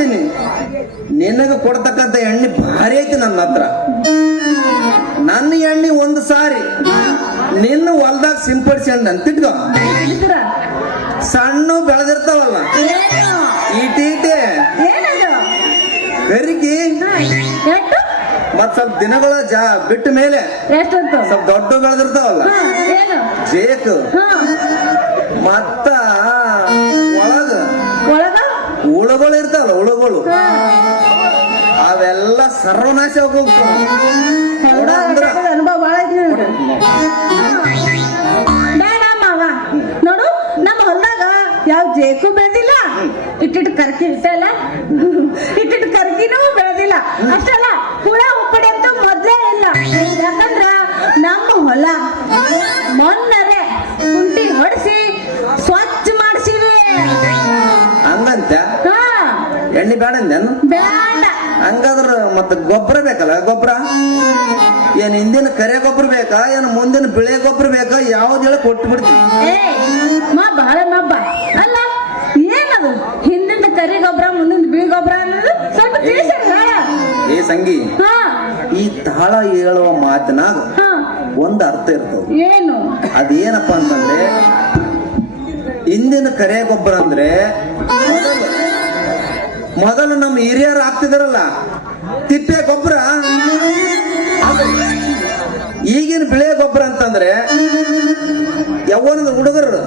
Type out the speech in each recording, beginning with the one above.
ಹೇಳ್ತೀನಿ ನಿನಗ ಕೊಡ್ತಕ್ಕಂತ ಎಣ್ಣೆ ಭಾರಿ ಐತಿ ನನ್ನ ಹತ್ರ. ನನ್ನ ಎಣ್ಣೆ ಒಂದು ಸಾರಿ. ನಿನ್ನ ಹೊಲ್ದಾಗ ಸಿಂಪಡಿಸಿ ಅಂತ ತಿಟ್ಕೋ ಸಣ್ಣ ಬೆಳೆದಿರ್ತಾವಲ್ಲ. ಈಟೀಟೆ ಎಷ್ಟು? ಮತ್ ಸ್ವಲ್ಪ ದಿನಗಳ ಜಾ ಬಿಟ್ಟ ಮೇಲೆ ಸ್ವಲ್ಪ ದೊಡ್ಡ ಬೆಳೆದಿರ್ತಾವಲ್ಲ. ಜೇಕ್. ಮತ್ತ ಇರ್ತಾವಲ್ಲ ಹುಳುಗಳು. ಅವೆಲ್ಲ ಸರ್ವನಾಶ ಅನುಭವ. ಬೇಡ ನೋಡು ನಮ್ಮ ಹೊಲ್ದಾಗ ಯಾವ ಜೇಕು ಬೆಳೆದಿಲ್ಲ ಇಟ್ಟಿಟ್ಟು ಕರ್ಕಿ ಇಟ್ಟಲ್ಲ ಇಟ್ಟಿಟ್ಟು ಕರ್ಕಿನೂ ಬೆಳೆದಿಲ್ಲ. ಅಷ್ಟಲ್ಲ ಹುಳ ಉಪ್ಪಡೆ ಅಂತ ಮೊದ್ಲೇ ಇಲ್ಲ. ಯಾಕಂದ್ರ ನಮ್ಮ ಹೊಲ ಮೊನ್ನರೆ ಬೇಡ ಅಂದೇನು ಹಂಗಾದ್ರ ಮತ್ತ ಗೊಬ್ಬರ ಬೇಕಲ್ಲ ಗೊಬ್ಬರ ಏನ್ ಹಿಂದಿನ ಕರೆ ಗೊಬ್ಬರ ಬೇಕಾ ಏನ್ ಮುಂದಿನ ಬಿಳೆ ಗೊಬ್ಬರ ಬೇಕಾ ಯಾವ್ದು ಹೇಳ ಕೊಟ್ಟು ಬಿಡ್ತೀವಿ ಮಬ್ಬ. ಅಲ್ಲ ಏನದು? ಹಿಂದಿನ ಕರಿ ಗೊಬ್ಬರ ಮುಂದಿನ ಬಿಳಿ ಗೊಬ್ಬರ ಅನ್ನೋದು ಸ್ವಲ್ಪ ತಿಳಿಸಿ ಹೇಳ ಏ ಸಂಗಿ ಈ ತಾಳ ಹೇಳುವ ಮಾತಿನಾಗ ಒಂದ್ ಅರ್ಥ ಇರ್ತದೆ. ಏನು? ಅದೇನಪ್ಪ ಅಂತಂದ್ರೆ ಹಿಂದಿನ ಕರೆ ಗೊಬ್ಬರ ಅಂದ್ರೆ ಮೊದಲು ನಮ್ಮ ಹಿರಿಯರು ಹಾಕ್ತಿದಾರಲ್ಲ, ತಿಪ್ಪೆ ಗೊಬ್ಬರ. ಈಗಿನ ಬಿಳೆ ಗೊಬ್ಬರ ಅಂತಂದ್ರೆ ಯಾವನಂದ್ರೆ ಹುಡುಗರು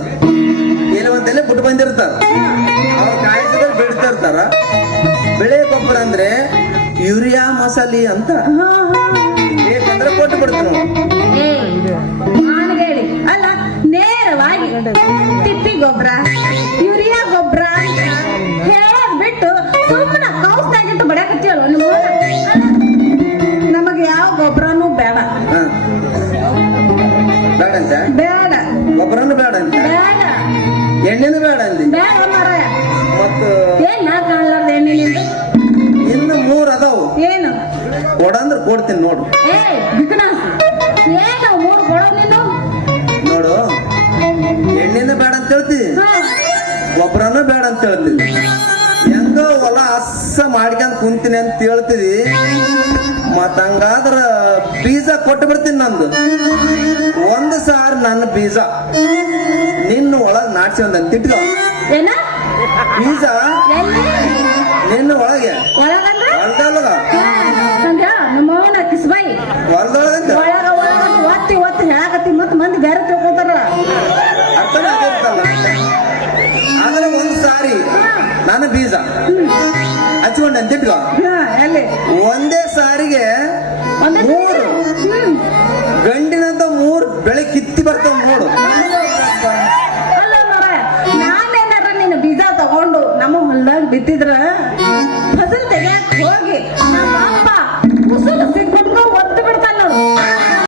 ಕೆಲವೊಂದೆಲ್ಲ ಬಿಟ್ಟು ಬಂದಿರ್ತಾರ. ಅವ್ರ ಕಾಯಿಸಿದ್ರೆ ಬಿಡ್ತಾ ಇರ್ತಾರ. ಬಿಳೆ ಗೊಬ್ಬರ ಅಂದ್ರೆ ಯೂರಿಯಾ ಮಸಾಲಿ ಅಂತ. ಬೇಕಂದ್ರೆ ಕೊಟ್ಟು ಬಿಡ್ತಾರ ಅಲ್ಲ, ನೇರವಾಗಿ ತಿಪ್ಪಿ ಗೊಬ್ಬರ. ಗೊಬ್ಬರನು ಬೇಡ ಅಂತ ಎಣ್ಣೆನು ಬೇಡ ಅಂದಿ ಮತ್ತು ಇನ್ನು ಮೂರ್ ಅದಾವು. ಏನು? ಕೊಡಂದ್ರ ಕೊಡ್ತೀನಿ ನೋಡು. ನೋಡು. ಎಣ್ಣೆನು ಬೇಡ ಅಂತ ಹೇಳ್ತಿ. ಒಬ್ಬರನ್ನು ಗೊಬ್ಬರನು ಬೇಡ ಅಂತ ಹೇಳ್ತಿ. ಹೆಂಗೋ ಹೊಲ ಅಸ್ಸ ಮಾಡ್ಕೊಂಡ್ ಕುಂತೀನಿ ಅಂತ ಹೇಳ್ತಿದಿ ಮತ್ತಂಗಾದ್ರ ಬೀಜ ಕೊಟ್ಟು ಬಿಡ್ತೀನಿ ನಂದು. ಸಾರಿ ನನ್ನ ಬೀಜ. ನಿನ್ನ ಒಳಗ್ ನಾಟ್ಸಿ ಒಂದ್ ತಿಟ್ಕೋ. ಏನ? ಬೀಜ? ನಿನ್ನ ಒಳಗೆ. ಒಳಗಂದ್ರ? ಹೊಲ್ದಲ್ಗ ನಂದ ನಮ್ಮ ಅವನ ಕಿಸ್ಬಾಯಿ. ಹೊಲ್ದೊಳಗಂತ. ಒಳಗ ಒಳಗ ಒತ್ತಿ ಒತ್ತಿ ಹೇಳಾಕತ್ತಿ ಮತ್ ಮಂದಿ ಬೇರೆ ತಿಳ್ಕೊತಾರ. ಅರ್ಥನೇ ಆಗಿರ್ತಲ್ಲ ಆದ್ರೆ ಒಂದ್ ಸಾರಿ ನನ್ನ ಬೀಜ. ಹಚ್ಕೊಂಡೆ ಅಂತ ಇಟ್ಕೋ ಒಂದೇ ಸಾರಿಗೆ ಒಂದೇ ಮೂರು. ನಾನೇನಾರ ನಿನ್ನ